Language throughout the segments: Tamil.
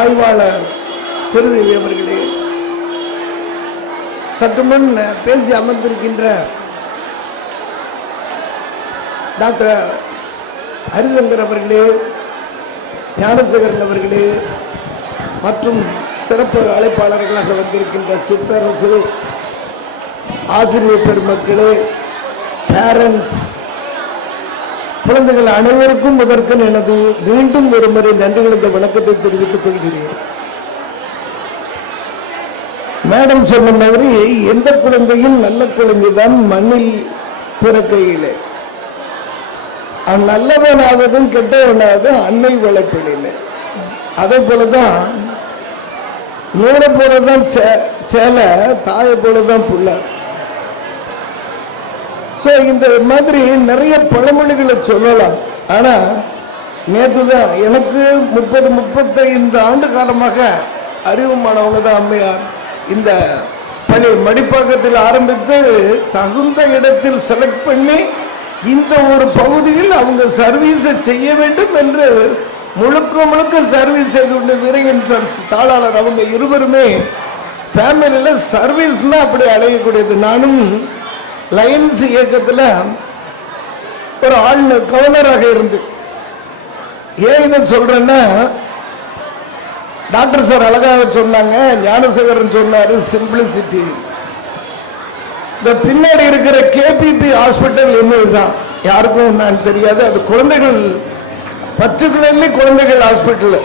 ஆய்வாளர் சிறுதேவி அவர்களே, சற்று முன் பேசி அமர்ந்திருக்கின்ற டாக்டர் ஹரிசங்கர் அவர்களே, ஞானசேகரன் அவர்களே மற்றும் சிறப்பு அழைப்பாளர்களாக வந்திருக்கின்ற சித்தரசு, ஆசிரியர் பெருமக்களே, பேரண்ட்ஸ், குழந்தைகள் அனைவருக்கும் இதற்கு எனது மீண்டும் ஒரு முறை நன்றிகளுக்கு வணக்கத்தை தெரிவித்துக் கொள்கிறேன். மேடம் சொன்ன மாதிரி எந்த குழந்தையும் நல்ல குழந்தைதான் மண்ணில் பிறக்கையிலே, நல்லவனாவதும் கெட்டவனாவது அன்னை வளர்ப்பிலே. அதே போலதான் நூலை போலதான் சேலை, தாயை போலதான் புள்ள. இந்த மாதிரி நிறைய பழமொழிகளை சொல்லலாம். ஆனா நேற்றுதான் எனக்கு 30-35 ஆண்டு காலமாக அறிவுமானவங்க தான் அம்மையார் இந்த பணி மடிப்பாக்கத்தில் ஆரம்பித்து தகுந்த இடத்தில் செலக்ட் பண்ணி இந்த ஒரு பகுதியில் அவங்க சர்வீஸை செய்ய வேண்டும் என்று முழுக்க சர்வீஸ் செய்து கொண்டு வீரகன் சர்ச் தாளாளர் அவங்க இருவருமே ஃபேமிலியில சர்வீஸ்னா அப்படி அழையக்கூடியது. நானும் லயன்ஸ் இயக்கத்தில் ஒரு ஆள் கவர்னராக இருந்து ஏன் இதை சொல்றேன்னா, டாக்டர் சார் அழகாக சொன்னாங்க, ஞானசேகரன் சொன்னாரு சிம்பிளிசிட்டி. இந்த பின்னாடி இருக்கிற கேபிபி ஹாஸ்பிட்டல் என்னதுதான் யாருக்கும் நான் தெரியாது. அது குழந்தைகள், பர்டிகுலர்லி குழந்தைகள் ஹாஸ்பிட்டல்.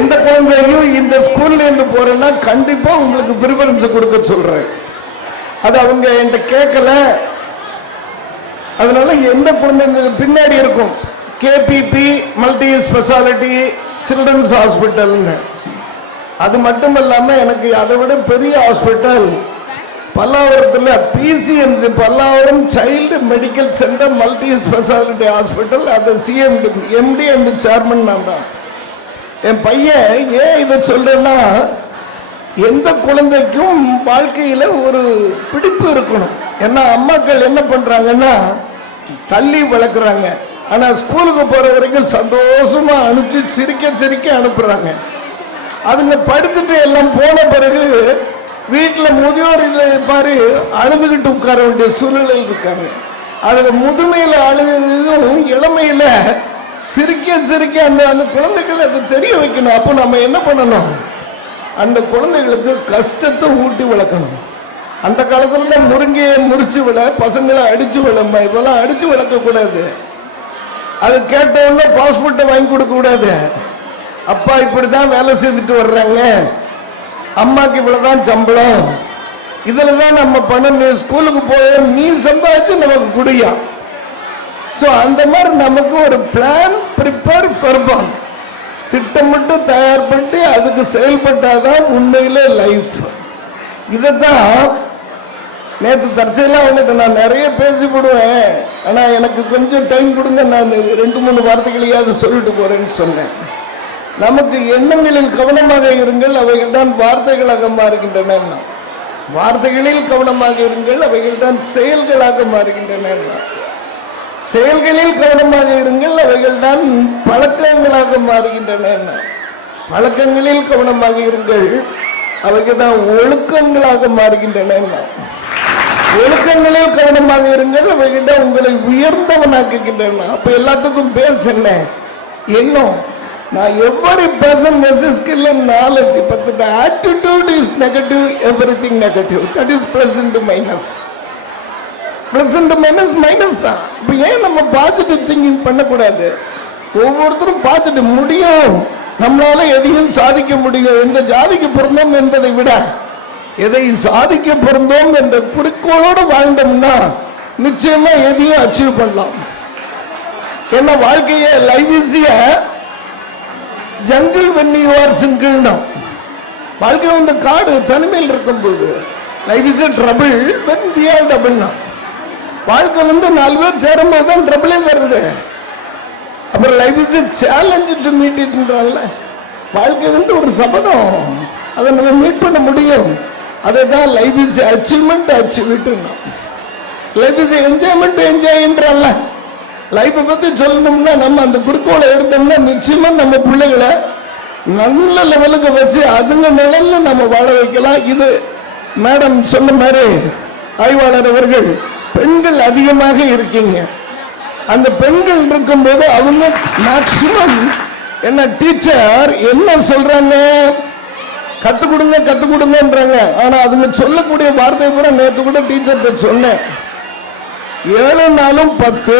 எந்த குழந்தையும் இந்த ஸ்கூல்ல இருந்து போறேன்னா கண்டிப்பா உங்களுக்கு பிரிஃபரன்ஸ் கொடுக்க சொல்றேன். அது அவங்க என்கிட்ட கேட்கல. அதனால எந்த குழந்தை பின்னாடி இருக்கும் KPP multi speciality children's hospital. அது மட்டும் இல்லாம எனக்கு அதை விட பெரிய ஹாஸ்பிட்டல் பல்லாவரத்தில் PCMC, Pallavaram child medical centre multi speciality hospital. அது சிஎம்டி, எம்டி அண்ட் சேர்மன் நான் தான். என் பையன் ஏன் இதை சொல்றேன்னா, எந்த குழந்தைக்கும் வாழ்க்கையில ஒரு பிடிப்பு இருக்கணும். ஏன்னா அம்மாக்கள் என்ன பண்றாங்கன்னா தள்ளி வளர்க்குறாங்க. ஆனா ஸ்கூலுக்கு போற வரைக்கும் சந்தோஷமா அனுப்பிச்சு சிரிக்க அனுப்புறாங்க. அதுங்க படிச்சுட்டு எல்லாம் போன பிறகு வீட்டில் முதியோர் இதை பாரு அழுதுகிட்டு உட்கார வேண்டிய சூழ்நிலையில் இருக்காங்க. அதுக்கு முதுமையில அழுதும் இளமையில சிரிக்க அந்த குழந்தைகள் அதை தெரிய வைக்கணும். அப்போ நம்ம என்ன பண்ணணும், அந்த குழந்தைகளுக்கு கஷ்டத்தை ஊட்டி வளர்க்கணும். அந்த காலத்துல தான் முருங்கையை முறிச்சு விட, பசங்களை அடிச்சு விடமா, இப்பெல்லாம் அடிச்சு வளர்க்க கூடாது. அது கேட்ட உடனே பாஸ்போர்ட்டை வாங்கி கொடுக்க கூடாது. அப்பா இப்படிதான் வேலை செய்துட்டு வர்றாங்க, அம்மாக்கு இவ்வளவுதான் சம்பளம், இதுலதான் நம்ம பணம், ஸ்கூலுக்கு போய் நீ சம்பாதிச்சு நமக்கு குடியா. அந்த மாதிரி நமக்கு ஒரு பிளான், ப்ரிப்பேர், பெர்ஃபார்ம், திட்டமிட்டு தயார் பண்ணி அதுக்கு செயல்பட்டாதான் உண்மையிலே லைஃப். இதைத்தான் நேற்று தற்செயலா வந்துட்டு நான் நிறைய பேசி போடுவேன். ஆனா எனக்கு கொஞ்சம் டைம் கொடுங்க, நான் 2-3 வார்த்தைகளையாவது சொல்லிட்டு போறேன்னு சொன்னேன். நமக்கு எண்ணங்களில் கவனமாக இருங்கள், அவைகள் தான் வார்த்தைகளாக மாறுகின்றன. வார்த்தைகளில் கவனமாக இருங்கள், அவைகள் தான் செயல்களாக மாறுகின்றன. செயல்களில் கவனமாக இருங்கள், அவைகள் தான் பழக்கங்களாக மாறுகின்றன. பழக்கங்களில் கவனமாக இருங்கள், அவைகள் தான் ஒழுக்கங்களாக மாறுகின்றன. ஒழுக்கங்களில் கவனமாக இருங்கள், அவைகள் தான் உங்களை உயர்ந்தவனாக்குகின்றன. அப்ப எல்லாத்துக்கும் பேசுன எண்ணம், நான் every person நெசஸ் skill and knowledge, but the attitude is negative, everything negative, that is plus and minus. Plus and minus minus தான். இப்போ ஏன் நம்ம பாசிட்டிவ் திங்கிங் பண்ணக்கூடாது? ஒவ்வொருத்தரும் பார்த்துட்டு முடியும், நம்மளால எதையும் சாதிக்க முடியும், எந்த ஜாதிக்கு பிறந்தோம் என்பதை விட எதை சாதிக்க பிறந்தோம் என்ற குறிக்கோளோடு வாழ்ந்தோம்னா நிச்சயமா எதையும் அச்சீவ் பண்ணலாம். என்ன வாழ்க்கைய life is jungle when you are single. வாழ்க்கை வந்து காடு, தனிமையில் இருக்கும்போது life is trouble when we are double. வாழ்க்கை வந்து 4 பேர் சேரும்போது தான் ட்ரபிளே வருது. அப்புறம் life is challenge to meet இட்ன்றால. வாழ்க்கை வந்து ஒரு சபதம், அதை நம்ம மீட் பண்ண முடியும். அதை தான் life is achievement, achieve it. Life is enjoyment, என்ஜாய்ன்றால. லைஃப்பை பற்றி சொல்லணும்னா நம்ம அந்த குறிக்கோளை எடுத்தோம்னா நிச்சயமா நம்ம பிள்ளைகளை நல்ல லெவலுக்கு வச்சு அதுங்க நிலையில நம்ம வாழ வைக்கலாம். இது மேடம் சொன்ன மாதிரி ஆய்வாளர் அவர்கள் பெண்கள் அதிகமாக இருக்கீங்க. அந்த பெண்கள் இருக்கும்போது அவங்க மேக்சிமம் என்ன டீச்சர் என்ன சொல்றாங்க, கத்துக் கொடுங்கன்றாங்க. ஆனா அதுங்க சொல்லக்கூடிய வார்த்தை கூட நேற்று கூட டீச்சர் சொன்னேன், 7 நாளும் 10.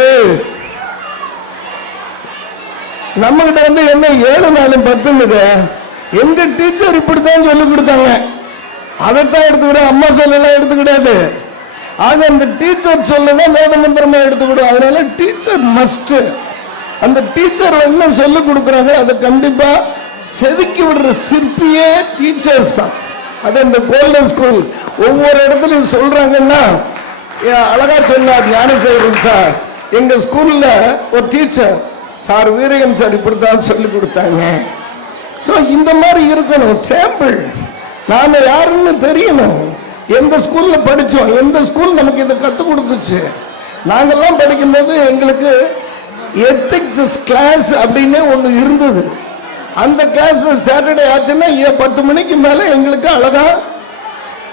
நம்ம கிட்ட வந்து என்ன 7 நாளும் 10 எங்க டீச்சர் இப்படித்தான் சொல்லி கொடுத்தாங்க. அதைத்தான் எடுத்துக்கிட, அம்மா சொல்லலாம் எடுத்துக்கிடாது. ஆக அந்த டீச்சர் சொல்லதான் வேத மந்திரமா எடுத்துக்கிடும். அதனால டீச்சர் மஸ்ட். அந்த டீச்சர் என்ன சொல்லி கொடுக்குறாங்க அதை கண்டிப்பா செதுக்கி விடுற சிற்பியே டீச்சர்ஸ் தான். அது இந்த கோல்டன் ஸ்கூல் ஒவ்வொரு இடத்துலையும் சொல்றாங்கன்னா, அழகா சொன்னார் ஞானசேகரன் சார், எங்க ஸ்கூல்ல ஒரு டீச்சர் சார் வீரகன் சார் இப்படித்தான் சொல்லி கொடுத்தாங்க. ஸோ இந்த மாதிரி இருக்கணும். சாம்பிள் நாம யாருன்னு தெரியணும். எந்த ஸ்கூல்ல படிச்சோம், எந்த ஸ்கூல் நமக்கு இதை கற்றுக் கொடுத்துச்சு. நாங்கெல்லாம் படிக்கும்போது எங்களுக்கு எத்திக்ஸ் கிளாஸ் அப்படின்னு ஒன்று இருந்தது. அந்த கிளாஸ் சாட்டர்டே ஆச்சுன்னா 10 மணிக்கு மேலே எங்களுக்கு அழகா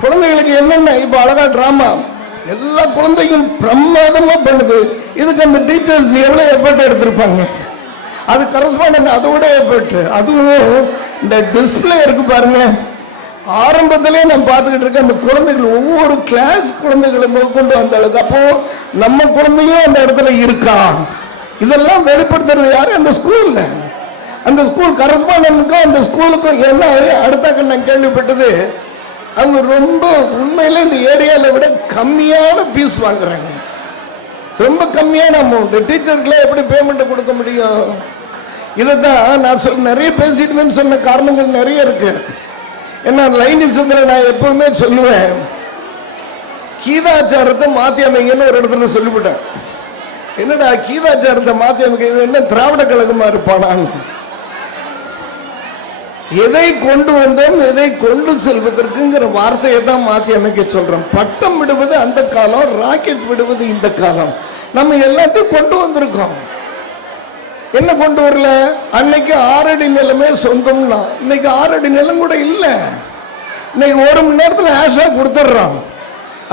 குழந்தைகளுக்கு என்னென்ன இப்போ அழகா டிராமா எல்லா குழந்தையும் பிரமாதமா பண்ணுது. இதுக்கு அந்த டீச்சர்ஸ் எவ்வளவு எஃபர்ட் எடுத்திருப்பாங்க. அது கரஸ்பாண்டன்ட் அதோட எஃபர்ட். அதுவும் இந்த டிஸ்பிளே இருக்கு பாருங்க, ஆரம்பத்திலே நான் பார்த்துக்கிட்டு இருக்கேன். அந்த குழந்தைகள் ஒவ்வொரு கிளாஸ் குழந்தைகளை கொண்டு வந்த அளவுக்கு அப்போ நம்ம குழந்தையும் அந்த இடத்துல இருக்கா, இதெல்லாம் வெளிப்படுத்துறது யாரு? அந்த ஸ்கூல்ல, அந்த ஸ்கூல் கரஸ்பாண்டன்ட்டுக்கும் அந்த ஸ்கூலுக்கும் என்ன அடுத்தாக்க நான் கேள்விப்பட்டது, அவங்க ரொம்ப உண்மையில இந்த ஏரியால விட கம்மியான ஃபீஸ் வாங்குறாங்க. ரொம்ப கம்மியான அமௌண்ட். டீச்சருக்குலாம் எப்படி பேமெண்ட் கொடுக்க முடியும்? இதைத்தான் நான் நிறைய பேசிட்டு சொன்ன காரணங்கள் நிறைய இருக்கு. என்ன லைனிசத்துல நான் எப்பவுமே சொல்லுவேன், கீதாச்சாரத்தை மாத்தி அமைங்கன்னு ஒரு இடத்துல சொல்லிவிட்டேன். என்னடா கீதாச்சாரத்தை மாத்தி அமைக்க, என்ன திராவிட கழகமா இருப்பானாங்க? எதை கொண்டு வந்தோம், எதை கொண்டு செல்வதற்குங்கிற வார்த்தையை தான் மாத்தி அமைக்க சொல்றோம். பட்டம் விடுவது அந்த காலம், ராக்கெட் விடுவது இந்த காலம். நம்ம எல்லாத்தையும் கொண்டு வந்திருக்கோம். என்ன கொண்டு வரல? அன்னைக்கு 6 அடி நிலமே சொந்தம்னா இன்னைக்கு 6 அடி நிலம் கூட இல்லை. இன்னைக்கு 1 மணி நேரத்தில் ஆஷா கொடுத்துட்றோம்.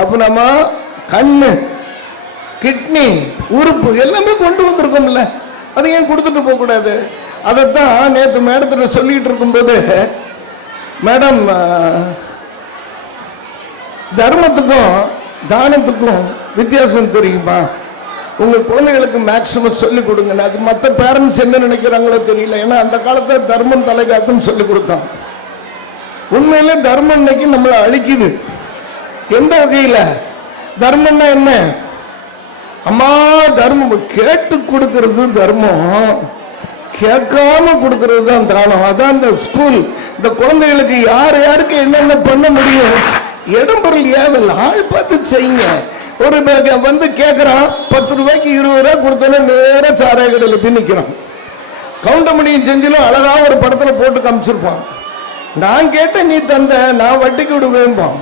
அப்ப நம்ம கண்ணு, கிட்னி, உறுப்பு எல்லாமே கொண்டு வந்திருக்கோம்ல, அதை ஏன் கொடுத்துட்டு போக கூடாது? அதைத்தான் நேற்று மேடத்தில் சொல்லிட்டு இருக்கும்போது, மேடம் தர்மத்துக்கும் தானத்துக்கும் வித்தியாசம் தெரியுமா? உங்க குழந்தைகளுக்கு மேக்சிமம் சொல்லிக் கொடுங்க. அது மற்ற பேரண்ட்ஸ் என்ன நினைக்கிறாங்களோ தெரியல. ஏன்னா அந்த காலத்துல தர்மம் தலைகாக்கும் சொல்லி கொடுத்தான். உண்மையிலே தர்மம் இன்னைக்கு நம்மளை அழிக்குது. எந்த வகையில? தர்மம்னா என்ன? அம்மா தர்மம் கேட்டு கொடுக்கிறது தர்மம், கேட்காம கொடுக்கிறது தான் தானம். அதான் இந்த ஸ்கூல். இந்த குழந்தைகளுக்கு யார் யாருக்கு என்னென்ன பண்ண முடியும், இடம் பொருள் ஏவல் ஆள் பார்த்து செய்யுங்க. ஒரு வந்து கேட்கிறான் 10 ரூபாய்க்கு 20 ரூபாய் கொடுத்தோன்னே நேர சாராய கடையில் போய் நிற்கிறான். கவுண்டமணியும் செஞ்சிலும் அழகா ஒரு படத்துல போட்டு காமிச்சிருப்பான். நான் கேட்டேன், நீ தந்த, நான் வட்டிக்கு விடுவேன்பான்.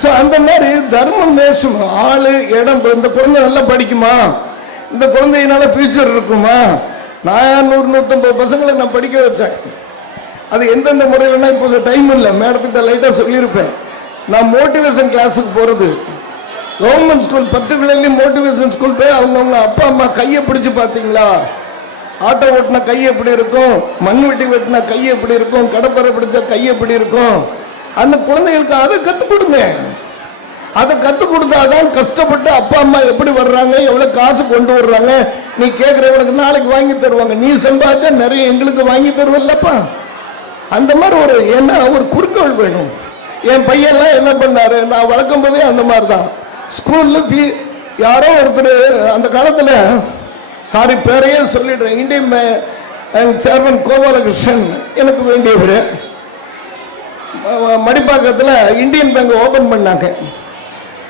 ஸோ அந்த மாதிரி தர்மம் பேசும். ஆளு இடம். இந்த குழந்தை நல்லா படிக்குமா, இந்த குழந்தையினால ஃபியூச்சர் இருக்குமா? நான் 100-150 பசங்களை நான் படிக்க வச்சேன். அது எந்தெந்த முறையிலன்னா இப்போ டைம் இல்லை, மேடத்திட்ட லைட்டாக சொல்லியிருப்பேன். நான் மோட்டிவேஷன் கிளாஸுக்கு போகிறது, government school particularly motivation school போய் அவங்க அப்பா அம்மா கையை பிடிச்சு பார்த்தீங்களா, ஆட்டோ ஓட்டினா கை எப்படி இருக்கும், மண் வெட்டி வெட்டினா கை எப்படி இருக்கும், கடப்பரை பிடிச்சா கை எப்படி இருக்கும், அந்த குழந்தைகளுக்கு அதை கற்றுக் கொடுங்க. அதை கற்றுக் கொடுத்தாதான் கஷ்டப்பட்டு அப்பா அம்மா எப்படி வர்றாங்க, எவ்வளவு காசு கொண்டு வர்றாங்க. நீ கேட்குறவனுக்கு நாளைக்கு வாங்கி தருவாங்க. நீ சம்பாதிச்சா நிறைய எங்களுக்கு வாங்கி தருவல்லப்பா. அந்த மாதிரி ஒரு குறிக்கோள் வேணும். என் பையன்லாம் என்ன பண்ணாரு, நான் வளர்க்கும் போதே அந்த மாதிரி தான். ஸ்கூல்ல யாரோ ஒருத்தர் அந்த காலத்துல, சாரி பேரையே சொல்லிடுறேன், இந்தியன் சேர்மன் கோபாலகிருஷ்ணன் எனக்கு வேண்டியவர். மடிப்பாக்கத்தில் இந்தியன் பேங்க் ஓபன் பண்ணாங்க.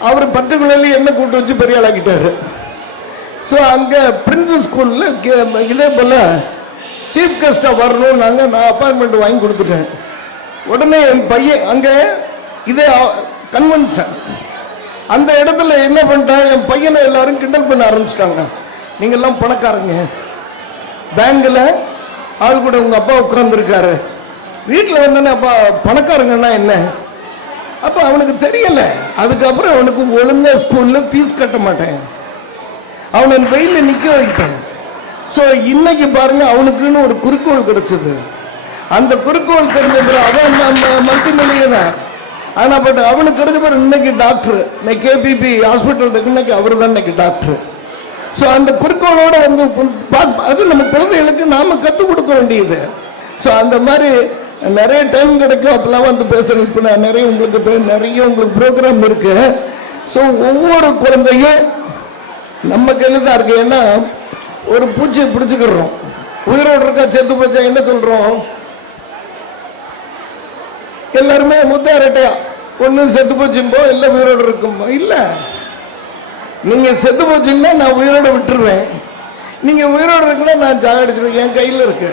அவர் பர்டிகுலர்லி என்ன கூட்டு வச்சு பெரிய ஆளாக்கிட்டாரு. ஸோ அங்கே பிரின்சஸ் ஸ்கூல்ல இதே போல சீஃப் கெஸ்டாக வரணும். நான் அப்பாயின்மெண்ட் வாங்கி கொடுத்துட்டேன். உடனே என் பையன் அங்கே இதே கன்வென்ஷன் அந்த இடத்துல என்ன பண்ணிட்டான், என் பையனை எல்லாரும் கிண்டல் பண்ண ஆரம்பிச்சிட்டாங்க. நீங்கெல்லாம் பணக்காரங்க, பேங்க்ல ஆள் கூட உங்க அப்பா உட்கார்ந்துருக்காரு, வீட்டில் வந்தானே அப்பா பணக்காரங்கன்னா என்ன, அப்ப அவனுக்கு தெரியல. அதுக்கப்புறம் அவனுக்கு ஒழுங்கா ஸ்கூல்ல ஃபீஸ் கட்ட மாட்டேன், அவனை வெயில நிக்க வைப்பேன். ஸோ இன்னைக்கு பாருங்க அவனுக்குன்னு ஒரு குறிக்கோள் கிடைச்சது. அந்த குறிக்கோள் தெரிஞ்ச பிறகு அவன் மல்டி மில்லியனர். ஆனா பட் அவனுக்கு கிடைச்ச பிறகு இன்னைக்கு டாக்டர், இன்னைக்கு கேபிபி ஹாஸ்பிட்டல் இன்னைக்கு அவர் தான் இன்னைக்கு டாக்டர். ஸோ அந்த குறிக்கோளோட வந்து அது நம்ம குழந்தைகளுக்கு நாம கற்றுக் கொடுக்க வேண்டியது. ஸோ அந்த மாதிரி நிறைய டைம் கிடைக்கும் அப்பெல்லாம் வந்து பேசுறேன். இப்போ நான் நிறைய உங்களுக்கு ப்ரோக்ராம் இருக்கு. ஸோ ஒவ்வொரு குழந்தையும் நம்ம கையில் தான் இருக்கு. ஏன்னா ஒரு பூச்சியை பிடிச்சுக்கிறோம், உயிரோடு இருக்கா செத்து போச்சா என்ன சொல்றோம், எல்லாருமே முத்தாரட்டையா ஒண்ணு செத்து போச்சும்போ இல்ல உயிரோடு இருக்கும்போ. இல்ல, நீங்க செத்து போச்சுன்னா நான் உயிரோட விட்டுருவேன், நீங்க உயிரோடு இருக்குன்னா நான் சாகடிச்சிருவேன், என் கையில இருக்கு.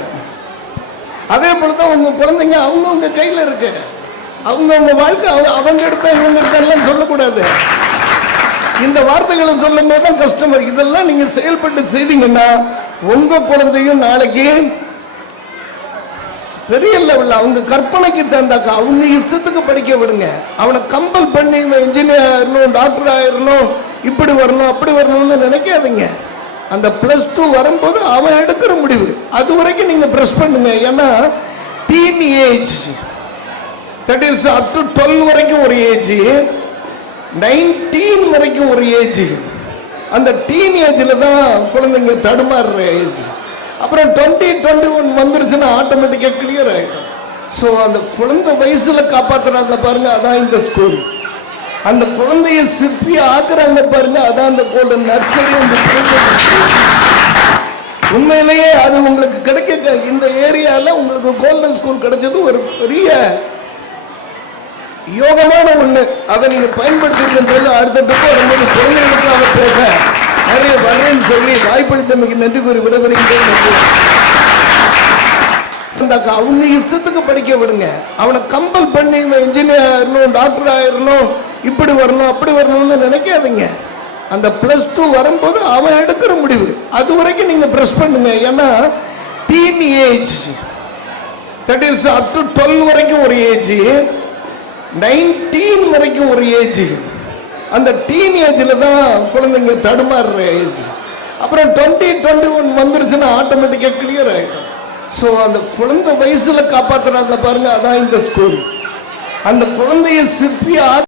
அதே போலதான் உங்க குழந்தைங்க அவங்க கையில இருக்கு. அவங்க வாழ்க்கை அவங்க எடுத்தா இவங்க எடுத்தாலும் சொல்லக்கூடாது. இந்த வார்த்தைகளை சொல்லும் போதுதான் கஷ்டம். இதெல்லாம் நீங்க செயல்பட்டு செய்தீங்கன்னா உங்க குழந்தையும் நாளைக்கு பெரிய லெவல்ல அவங்க கற்பனைக்கு தந்தாக்கா அவங்க இஷ்டத்துக்கு படிக்க விடுங்க. அவனை கம்பல் பண்ணி இன்ஜினியர் ஆயிரணும், டாக்டர் ஆயிரணும், இப்படி வரணும் அப்படி வரணும்னு நினைக்காதீங்க. அந்த +2 வரும்போது அவன் எடுக்கிற முடிவு, அது வரைக்கும் நீங்க பிரஸ் பண்ணுங்க. ஏன்னா teen age, that is up to 12 வரைக்கும் ஒரு ஏஜ், 19 வரைக்கும் ஒரு ஏஜ். அந்த டீன் ஏஜ்ல தான் குழந்தைங்க தடுமாறுற ஏஜ். அப்புறம் 20-21 வந்துருச்சுன்னா ஆட்டோமேட்டிக்கா கிளியர் ஆயிடும். ஸோ அந்த குழந்தை வயசுல காப்பாத்துறாங்க பாருங்க, அதான் இந்த ஸ்கூல். அந்த குழந்தைய சிற்பி ஆக்குறாங்க பாருங்க, அதான் அந்த கோல்டன் நர்சரி. உண்மையிலேயே அது உங்களுக்கு கிடைக்க இந்த ஏரியால உங்களுக்கு கோல்டன் ஸ்கூல் கிடைச்சது ஒரு பெரிய யோகமான ஒண்ணு. அதை நீங்க பயன்படுத்தி அடுத்த வரும்போது குழந்தைகளுக்காக பேச நிறைய வரேன்னு சொல்லி வாய்ப்பளித்தமைக்கு நன்றி கூறி விடுகிறேன். அவங்க இஷ்டத்துக்கு படிக்க விடுங்க. அவனை கம்பல் பண்ணி இன்ஜினியர் ஆயிரணும், டாக்டர் ஆயிரணும், இப்படி வரணும் அப்படி வரணும்னு நினைக்காதீங்க. அந்த +2 வரும்போது அவன் எடுக்கிற முடிவு, அது வரைக்கும் நீங்க பிரஸ் பண்ணுங்க. ஏன்னா teen age, that is up to 12 வரைக்கும் ஒரு ஏஜ், 19 வரைக்கும் ஒரு ஏஜ். அந்த டீன் ஏஜ்ல தான் குழந்தைங்க தடுமாறுற ஏஜ். அப்புறம் 20-21 வந்துருச்சுன்னா ஆட்டோமேட்டிக்கா கிளியர் ஆயிடும். ஸோ அந்த குழந்தை வயசுல காப்பாத்துறாங்க பாருங்க, அதான் இந்த ஸ்கூல். அந்த குழந்தைய சிற்பி